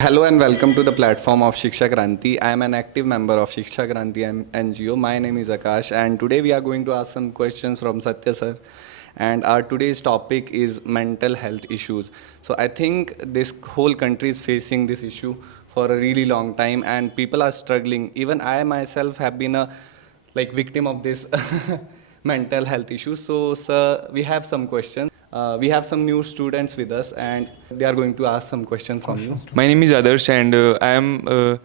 Hello and welcome to the platform of Shiksha Kranti. I am an active member of Shiksha Kranti NGO. My name is Akash and today we are going to ask some questions from Satya sir. And our today's topic is mental health issues. So I think this whole country is facing this issue for a really long time and people are struggling. Even I myself have been a victim of this mental health issues. So sir, we have some questions. We have some new students with us and they are going to ask some questions from you. My name is Adarsh, and I am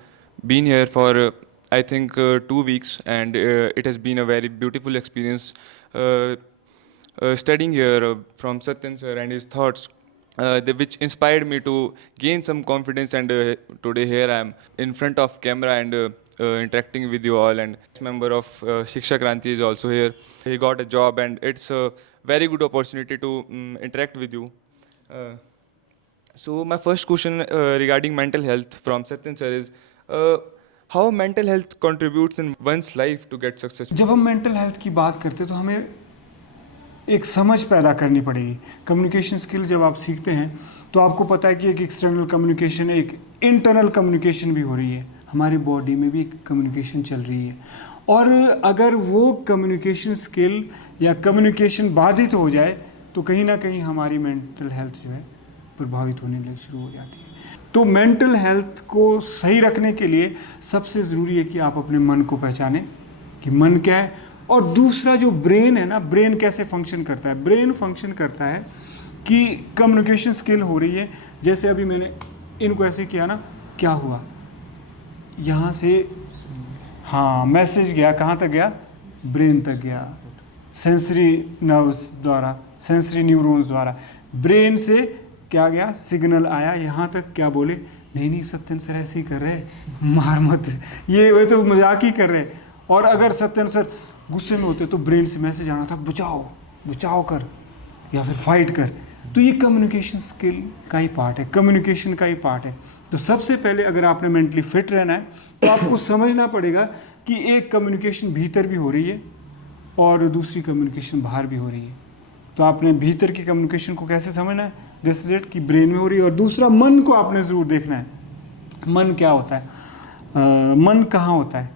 been here for I think 2 weeks, and it has been a very beautiful experience studying here from Satyan sir and his thoughts, which inspired me to gain some confidence. And today here I am in front of camera and interacting with you all. And member of Shiksha Kranti is also here. He got a job, and it's a very good opportunity to interact with you. Uh, so my first question regarding mental health from Satyan sir is how mental health contributes in one's life to get successful. जब हम mental health की बात करते हैं तो हमें एक समझ पैदा करनी पड़ेगी। कम्युनिकेशन स्किल जब आप सीखते हैं तो आपको पता है कि एक एक्सटर्नल कम्युनिकेशन है, एक इंटरनल कम्युनिकेशन भी हो रही है, हमारी बॉडी में भी एक कम्युनिकेशन चल रही है। और अगर वो कम्युनिकेशन स्किल या कम्युनिकेशन बाधित हो जाए तो कहीं ना कहीं हमारी मेंटल हेल्थ जो है प्रभावित होने लग शुरू हो जाती है। तो मेंटल हेल्थ को सही रखने के लिए सबसे ज़रूरी है कि आप अपने मन को पहचानें कि मन क्या है। और दूसरा जो ब्रेन है ना, ब्रेन कैसे फंक्शन करता है? ब्रेन फंक्शन करता है कि कम्युनिकेशन स्किल हो रही है। जैसे अभी मैंने इनको ऐसे किया ना, क्या हुआ यहाँ से, हाँ मैसेज गया, कहाँ तक गया? ब्रेन तक गया, सेंसरी नर्व्स द्वारा, सेंसरी न्यूरॉन्स द्वारा ब्रेन से क्या गया, सिग्नल आया यहाँ तक। क्या बोले? नहीं नहीं सत्यन सर ऐसे ही कर रहे, मार मत, ये वो तो मजाक ही कर रहे। और अगर सत्यन सर गुस्से में होते तो ब्रेन से मैसेज आना था, बचाओ बचाओ कर या फिर फाइट कर। तो ये कम्युनिकेशन स्किल का ही पार्ट है, कम्युनिकेशन का ही पार्ट है। तो सबसे पहले अगर आपने मेंटली फिट रहना है तो आपको समझना पड़ेगा कि एक कम्युनिकेशन भीतर भी हो रही है और दूसरी कम्युनिकेशन बाहर भी हो रही है। तो आपने भीतर की कम्युनिकेशन को कैसे समझना है? दिस इज इट कि ब्रेन में हो रही है। और दूसरा मन को आपने ज़रूर देखना है, मन क्या होता है, मन कहाँ होता है।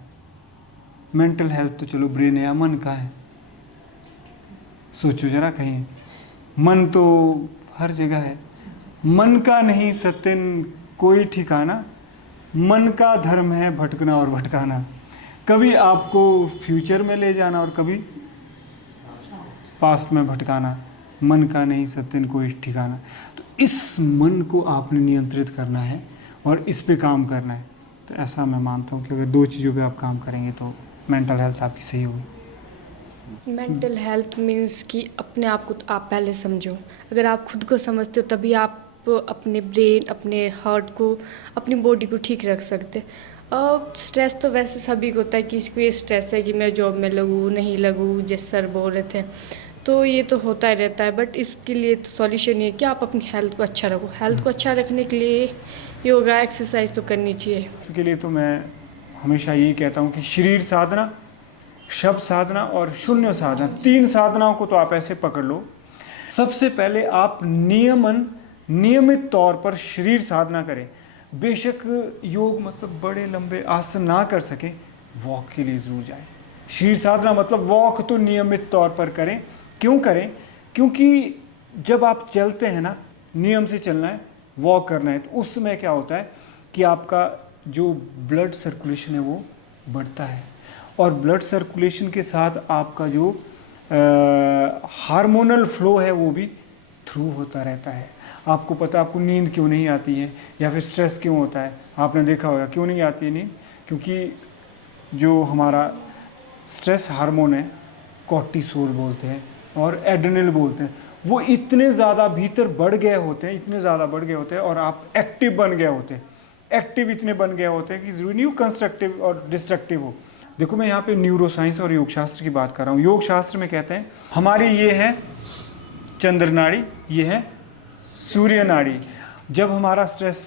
मेंटल हेल्थ तो चलो ब्रेन है, या मन कहाँ है? सोचो जरा, कहीं मन तो हर जगह है। मन का नहीं सत्यन कोई ठिकाना, मन का धर्म है भटकना और भटकाना। कभी आपको फ्यूचर में ले जाना और कभी पास्ट में भटकाना। मन का नहीं सत्यन कोई ठिकाना। तो इस मन को आपने नियंत्रित करना है और इस पे काम करना है। तो ऐसा मैं मानता हूँ कि अगर दो चीज़ों पे आप काम करेंगे तो मेंटल हेल्थ आपकी सही होगी। मेंटल हेल्थ मीन्स कि अपने आप को तो आप पहले समझो। अगर आप खुद को समझते हो तभी आप अपने ब्रेन, अपने हार्ट को, अपनी बॉडी को ठीक रख सकते। स्ट्रेस तो वैसे सभी को होता है, किसी को ये स्ट्रेस है कि मैं जॉब में लगूँ नहीं लगूँ, जैसे सर बोल रहे थे, तो ये तो होता ही रहता है। बट इसके लिए तो सॉल्यूशन ये है कि आप अपनी हेल्थ को अच्छा रखो। हेल्थ को अच्छा रखने के लिए योगा, एक्सरसाइज तो करनी चाहिए। इसके लिए तो मैं हमेशा यही कहता हूँ कि शरीर साधना, शब्द साधना और शून्य साधना, 3 साधनाओं को तो आप ऐसे पकड़ लो। सबसे पहले आप नियमित तौर पर शरीर साधना करें। बेशक योग मतलब बड़े लंबे आसन ना कर सके, वॉक के लिए ज़रूर जाए। शरीर साधना मतलब वॉक तो नियमित तौर पर करें। क्यों करें? क्योंकि जब आप चलते हैं ना, नियम से चलना है, वॉक करना है, तो उस समय क्या होता है कि आपका जो ब्लड सर्कुलेशन है वो बढ़ता है। और ब्लड सर्कुलेशन के साथ आपका जो हार्मोनल फ्लो है वो भी थ्रू होता रहता है। आपको पता, आपको नींद क्यों नहीं आती है या फिर स्ट्रेस क्यों होता है? आपने देखा होगा क्यों नहीं आती है नींद, क्योंकि जो हमारा स्ट्रेस हार्मोन है, कॉर्टिसोल बोलते हैं और एड्रेनल बोलते हैं, वो इतने ज़्यादा भीतर बढ़ गए होते हैं, इतने ज़्यादा बढ़ गए होते हैं और आप एक्टिव बन गए होते हैं। एक्टिव इतने बन गए होते हैं कि ज़रूरी नहीं कंस्ट्रक्टिव और डिस्ट्रक्टिव हो। देखो मैं यहाँ पे न्यूरो साइंस और योग शास्त्र की बात कर रहा हूँ। योग शास्त्र में कहते हैं हमारी ये है चंद्र नाड़ी, ये है सूर्य नाड़ी। जब हमारा स्ट्रेस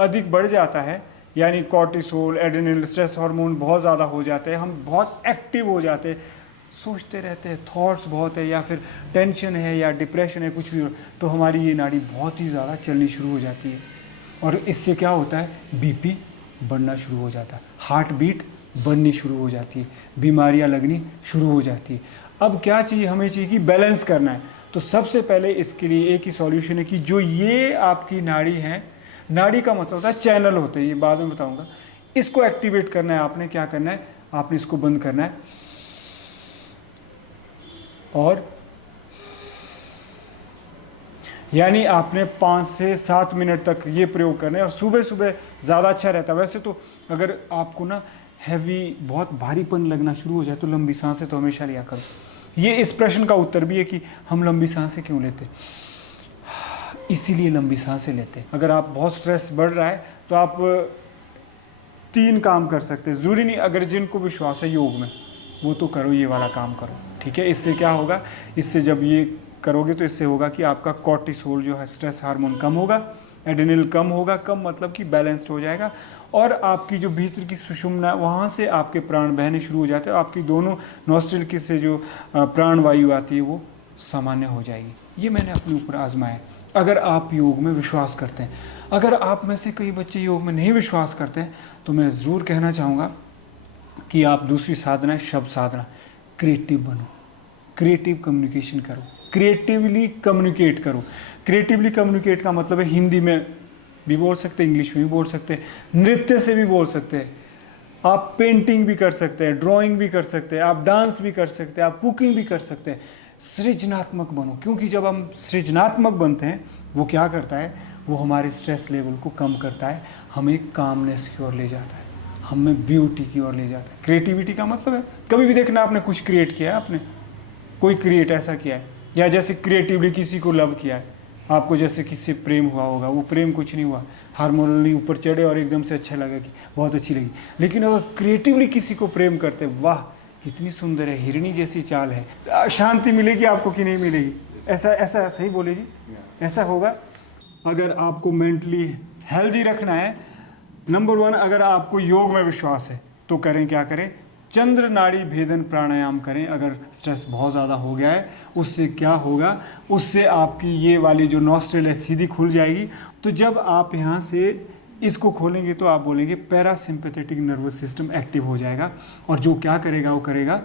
अधिक बढ़ जाता है, यानी कॉर्टिसोल, एड्रेनल, स्ट्रेस हार्मोन बहुत ज़्यादा हो जाते हैं, हम बहुत एक्टिव हो जाते हैं, सोचते रहते हैं, थॉट्स बहुत है या फिर टेंशन है या डिप्रेशन है, कुछ भी हो, तो हमारी ये नाड़ी बहुत ही ज़्यादा चलनी शुरू हो जाती है। और इससे क्या होता है, बीपी बढ़ना शुरू हो जाता है, हार्ट बीट बढ़नी शुरू हो जाती है, बीमारियां लगनी शुरू हो जाती है। अब क्या चाहिए, हमें चाहिए कि बैलेंस करना है। तो सबसे पहले इसके लिए एक ही सॉल्यूशन है कि जो ये आपकी नाड़ी है, नाड़ी का मतलब होता है चैनल होते हैं, ये बाद में बताऊंगा, इसको एक्टिवेट करना है। आपने क्या करना है, आपने इसको बंद करना है और यानी आपने 5 से 7 मिनट तक ये प्रयोग करना है। और सुबह सुबह ज़्यादा अच्छा रहता है। वैसे तो अगर आपको ना हैवी, बहुत भारीपन लगना शुरू हो जाए तो लंबी सांसें तो हमेशा लिया करो। ये इस प्रश्न का उत्तर भी है कि हम लंबी सांसें क्यों लेते, इसीलिए लंबी सांसें लेते हैं। अगर आप बहुत स्ट्रेस बढ़ रहा है तो आप 3 काम कर सकते हैं, ज़रूरी नहीं, अगर जिनको विश्वास है योग में वो तो करो, ये वाला काम करो, ठीक है। इससे क्या होगा, इससे जब ये करोगे तो इससे होगा कि आपका कॉर्टिसोल जो है स्ट्रेस हार्मोन कम होगा, एड्रेनल कम होगा, कम मतलब कि बैलेंस्ड हो जाएगा, और आपकी जो भीतर की सुषुम्ना वहाँ से आपके प्राण बहने शुरू हो जाते हैं। आपकी दोनों नॉस्ट्रिल की से जो प्राण वायु आती है वो सामान्य हो जाएगी। ये मैंने अपने ऊपर आजमाया। अगर आप योग में विश्वास करते हैं, अगर आप में से कई बच्चे योग में नहीं विश्वास करते हैं तो मैं ज़रूर कहना चाहूँगा कि आप दूसरी साधना है शब्द साधना, क्रिएटिव बनो, क्रिएटिव कम्युनिकेशन करो, क्रिएटिवली कम्युनिकेट करो। क्रिएटिवली कम्युनिकेट का मतलब है हिंदी में भी बोल सकते हैं, इंग्लिश में भी बोल सकते हैं, नृत्य से भी बोल सकते हैं, आप पेंटिंग भी कर सकते हैं, ड्राइंग भी कर सकते हैं, आप डांस भी कर सकते हैं, आप कुकिंग भी कर सकते हैं। सृजनात्मक बनो, क्योंकि जब हम सृजनात्मक बनते हैं वो क्या करता है, वो हमारे स्ट्रेस लेवल को कम करता है, हमें कामनेस की ओर ले जाता है, हमें ब्यूटी की ओर ले जाता है। क्रिएटिविटी का मतलब है, कभी भी देखना आपने कुछ क्रिएट किया है, आपने कोई क्रिएट ऐसा किया है, या जैसे क्रिएटिवली किसी को लव किया है, आपको जैसे किसी से प्रेम हुआ होगा, वो प्रेम कुछ नहीं हुआ, हार्मोनली ऊपर चढ़े और एकदम से अच्छा लगा कि बहुत अच्छी लगी। लेकिन अगर क्रिएटिवली किसी को प्रेम करते, वाह कितनी सुंदर है, हिरणी जैसी चाल है, शांति मिलेगी आपको कि नहीं मिलेगी? ऐसा ऐसा सही बोले जी, ऐसा होगा। अगर आपको मेंटली हेल्दी रखना है, नंबर 1, अगर आपको योग में विश्वास है तो करें, क्या करें, चंद्र नाड़ी भेदन प्राणायाम करें। अगर स्ट्रेस बहुत ज़्यादा हो गया है, उससे क्या होगा, उससे आपकी ये वाली जो नॉस्ट्रल है सीधी खुल जाएगी। तो जब आप यहाँ से इसको खोलेंगे तो आप बोलेंगे पैरासिम्पैथेटिक नर्वस सिस्टम एक्टिव हो जाएगा, और जो क्या करेगा, वो करेगा,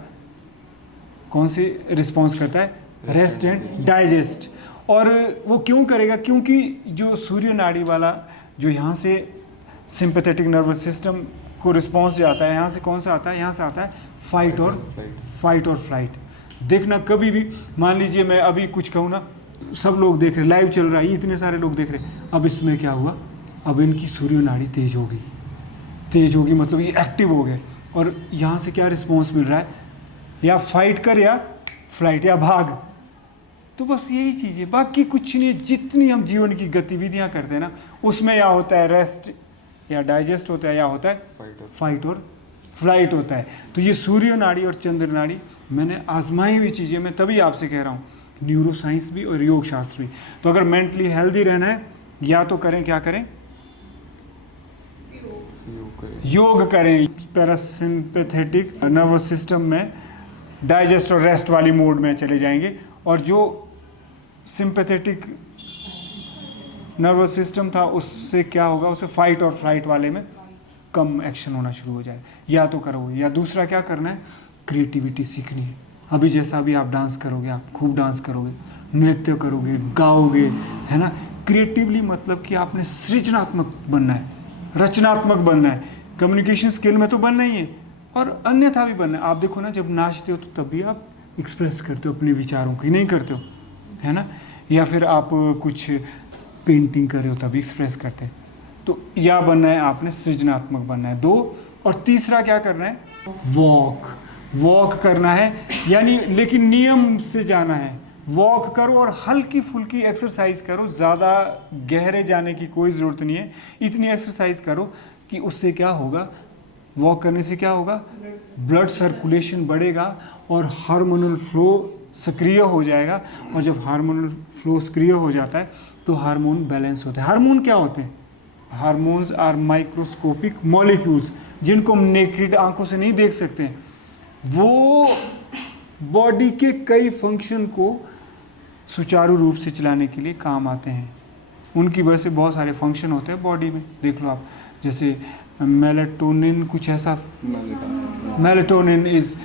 कौन सी रिस्पॉन्स करता है, रेस्ट एंड डाइजेस्ट। और वो क्यों करेगा, क्योंकि जो सूर्य नाड़ी वाला जो यहाँ से सिंपैथेटिक नर्वस सिस्टम को रिस्पॉन्स जाता है, यहाँ से कौन सा आता है, यहाँ से आता है फाइट और फ्लाइट। देखना कभी भी, मान लीजिए मैं अभी कुछ कहूँ ना, सब लोग देख रहे, लाइव चल रहा है, इतने सारे लोग देख रहे, अब इसमें क्या हुआ, अब इनकी सूर्य नाड़ी तेज होगी, मतलब ये एक्टिव हो गए, और यहाँ से क्या रिस्पॉन्स मिल रहा है, या फाइट कर या फ्लाइट या भाग। तो बस यही चीज़ है, बाकी कुछ नहीं है। जितनी हम जीवन की गतिविधियाँ करते हैं ना, उसमें या होता है रेस्ट या डाइजेस्ट होता है, या होता है फाइट और फ्लाइट होता है। तो ये सूर्य नाड़ी और चंद्र नाड़ी मैंने आजमाई हुई चीज़ें, मैं तभी आपसे कह रहा हूँ, न्यूरो साइंस भी और योग शास्त्र भी। तो अगर मेंटली हेल्दी रहना है, या तो करें, क्या करें, योग करें, पैरासिम्पैथेटिक नर्वस सिस्टम में डाइजेस्ट और रेस्ट वाली मोड में चले जाएंगे, और जो सिंपैथेटिक नर्वस सिस्टम था उससे क्या होगा, उसे फाइट और फ्लाइट वाले में कम एक्शन होना शुरू हो जाए। या तो करोगे, या दूसरा क्या करना है, क्रिएटिविटी सीखनी है। अभी जैसा अभी आप डांस करोगे, आप खूब डांस करोगे, नृत्य करोगे, गाओगे, है ना। क्रिएटिवली मतलब कि आपने सृजनात्मक बनना है, रचनात्मक बनना है। कम्युनिकेशन स्किल में तो बनना ही है, और अन्यथा भी बनना है। आप देखो ना, जब नाचते हो तो तभी आप एक्सप्रेस करते हो अपने विचारों की, नहीं करते हो, है ना। या फिर आप कुछ पेंटिंग कर रहे हो तभी एक्सप्रेस करते हैं। तो या बनना है, आपने सृजनात्मक बनना है, 2। और तीसरा क्या करना है, वॉक करना है, यानी लेकिन नियम से जाना है। वॉक करो और हल्की फुल्की एक्सरसाइज करो, ज़्यादा गहरे जाने की कोई ज़रूरत नहीं है। इतनी एक्सरसाइज करो कि उससे क्या होगा, वॉक करने से क्या होगा, ब्लड सर्कुलेशन बढ़ेगा और हार्मोनल फ्लो सक्रिय हो जाएगा। और जब हार्मोनल फ्लो सक्रिय हो जाता है तो हार्मोन बैलेंस होते हैं। हार्मोन क्या होते हैं, हार्मोन्स आर माइक्रोस्कोपिक मॉलिक्यूल्स, जिनको हम नेकेड आंखों से नहीं देख सकते हैं। वो बॉडी के कई फंक्शन को सुचारू रूप से चलाने के लिए काम आते हैं। उनकी वजह से बहुत सारे फंक्शन होते हैं बॉडी में, देख लो आप, जैसे मेलेटोनिन कुछ ऐसा, melatonin is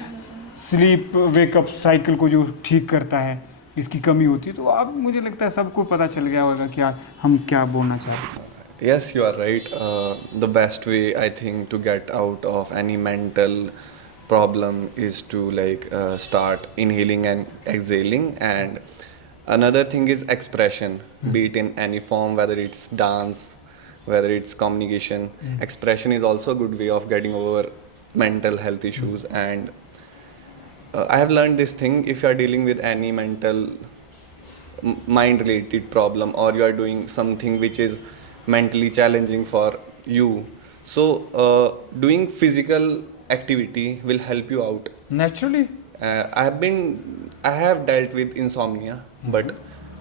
sleep wake up cycle को जो ठीक करता है, इसकी कमी होती है। तो अब मुझे लगता है सबको पता चल गया होगा कि हम क्या बोलना चाहते हैं। Yes, you are right. The best way I think to get out of any mental problem is to start inhaling and exhaling. And another thing is expression, be it in any form, whether it's dance, whether it's communication. Expression is also a good way of getting over mental health issues. And I have learned this thing: if you are dealing with any mind related problem, or you are doing something which is mentally challenging for you, so doing physical activity will help you out. Naturally I have dealt with insomnia, but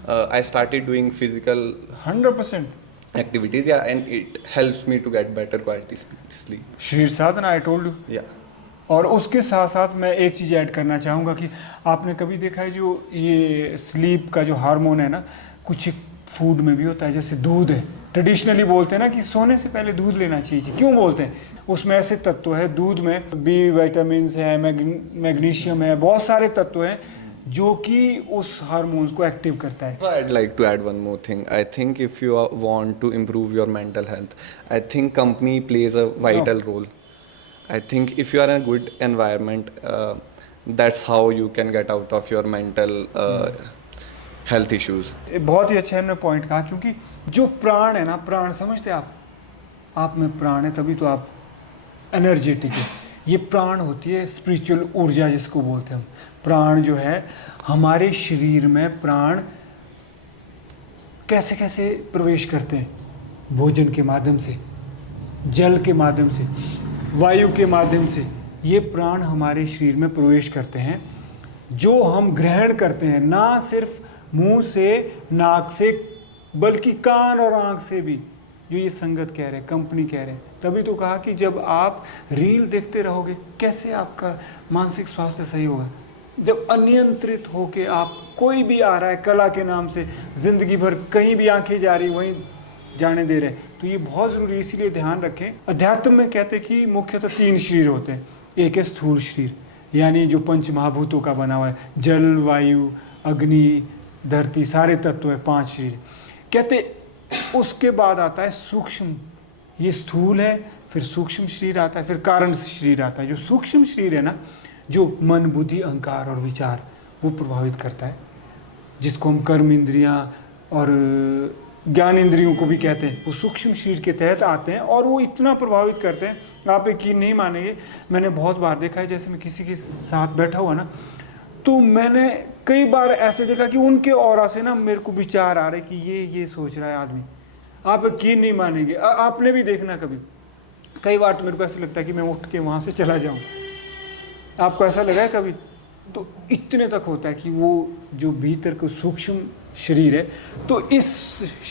I started doing physical 100% activities, yeah, and it helps me to get better quality sleep. शरीर साधना, I told you. Yeah. और उसके साथ साथ मैं एक चीज़ add करना चाहूँगा कि आपने कभी देखा है जो ये स्लीप का जो हार्मोन है ना, कुछ फूड में भी होता है, जैसे दूध है। ट्रेडिशनली बोलते हैं ना कि सोने से पहले दूध लेना चाहिए। क्यों बोलते हैं? उसमें ऐसे तत्व है, दूध में बी विटामिन है, मैग्नीशियम है, बहुत सारे तत्व हैं जो कि उस हार्मोन्स को एक्टिव करता है। So I'd like to add one more thing. I think if you want to improve your mental health, I think company plays a vital role. I think if you are in a good environment, that's how you can get out of your mental health issues. बहुत ही अच्छा इन्होंने point कहा, क्योंकि जो प्राण है ना, प्राण समझते हैं आप में प्राण है, तभी तो आप एनर्जेटिक है। ये प्राण होती है स्पिरिचुअल ऊर्जा जिसको बोलते हैं हम। प्राण जो है हमारे शरीर में, प्राण कैसे कैसे प्रवेश करते हैं? भोजन के माध्यम से, जल के माध्यम से, वायु के माध्यम से ये प्राण हमारे शरीर में प्रवेश करते हैं, जो हम ग्रहण करते हैं, ना सिर्फ मुंह से, नाक से, बल्कि कान और आंख से भी। जो ये संगत कह रहे हैं, कंपनी कह रहे हैं, तभी तो कहा कि जब आप रील देखते रहोगे कैसे आपका मानसिक स्वास्थ्य सही होगा? जब अनियंत्रित होके आप, कोई भी आ रहा है कला के नाम से, जिंदगी भर कहीं भी आंखें जा रही वहीं जाने दे रहे, तो ये बहुत ज़रूरी है। इसीलिए ध्यान रखें। अध्यात्म में कहते हैं कि मुख्यतः 3 शरीर होते हैं। एक है स्थूल शरीर, यानी जो पंच महाभूतों का बना हुआ है, जल, वायु, अग्नि, धरती, सारे तत्व है, 5 शरीर कहते। उसके बाद आता है सूक्ष्म, ये स्थूल है, फिर सूक्ष्म शरीर आता है, फिर कारण शरीर आता है। जो सूक्ष्म शरीर है ना, जो मन, बुद्धि, अहंकार और विचार वो प्रभावित करता है, जिसको हम कर्म इंद्रियां और ज्ञान इंद्रियों को भी कहते हैं, वो सूक्ष्म शरीर के तहत आते हैं और वो इतना प्रभावित करते हैं, आप यकीन नहीं मानेंगे। मैंने बहुत बार देखा है, जैसे मैं किसी के साथ बैठा हुआ ना, तो मैंने कई बार ऐसे देखा कि उनके ऑरा से ना मेरे को विचार आ रहे कि ये सोच रहा है आदमी। आप यकीन नहीं मानेंगे, आपने भी देखना कभी। कई बार तो मेरे को ऐसा लगता है कि मैं उठ के वहाँ से चला जाऊँ। आपको ऐसा लगा है कभी? तो इतने तक होता है कि वो जो भीतर को सूक्ष्म शरीर है, तो इस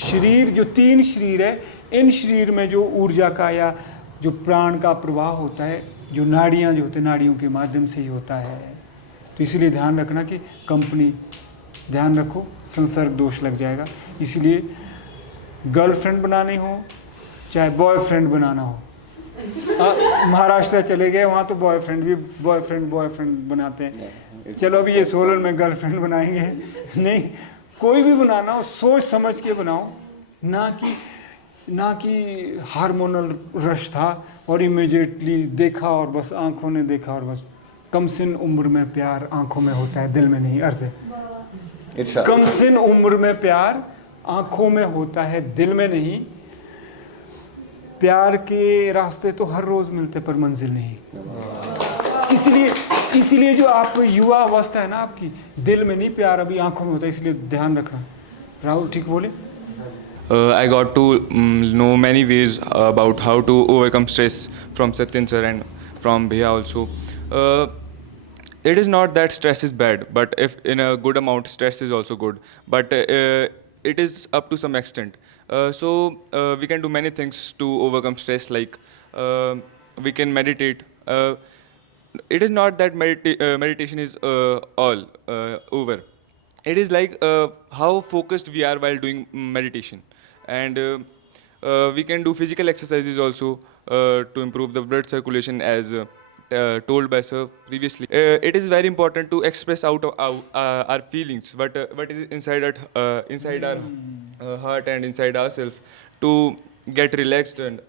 शरीर, जो 3 शरीर है, इन शरीर में जो ऊर्जा का या जो प्राण का प्रवाह होता है, जो नाड़ियाँ जो होते हैं, नाड़ियों के माध्यम से ही होता है। तो इसीलिए ध्यान रखना कि कंपनी, ध्यान रखो संसर्ग दोष लग जाएगा। इसलिए गर्लफ्रेंड बनानी हो चाहे बॉयफ्रेंड बनाना हो, महाराष्ट्र चले गए, वहाँ तो बॉयफ्रेंड बनाते हैं। चलो अभी ये सोलन में गर्लफ्रेंड बनाएंगे, नहीं, कोई भी बनाना हो सोच समझ के बनाओ, ना कि हार्मोनल रश था और इमीडिएटली देखा और बस आंखों ने देखा और बस। कम सिन उम्र में प्यार आंखों में होता है, दिल में नहीं। अर्ज है, कम सिन उम्र में प्यार आंखों में होता है, दिल में नहीं। प्यार के रास्ते तो हर रोज मिलते पर मंजिल नहीं। इसीलिए जो आप युवा अवस्था है ना आपकी, दिल में नहीं, प्यार अभी आंखों में होता है, इसलिए ध्यान रखना। राहुल ठीक बोले? I got to know many ways about how to overcome stress from Satyan sir and from Bhaiya also. It is not that stress is bad, but if in a good amount, stress is also good. But it is up to some extent. So we can do many things to overcome stress, like we can meditate. It is not that meditation is all over. It is like how focused we are while doing meditation. and we can do physical exercises also to improve the blood circulation as told by sir previously. It is very important to express out of our feelings, what is inside our heart and inside ourselves, to get relaxed and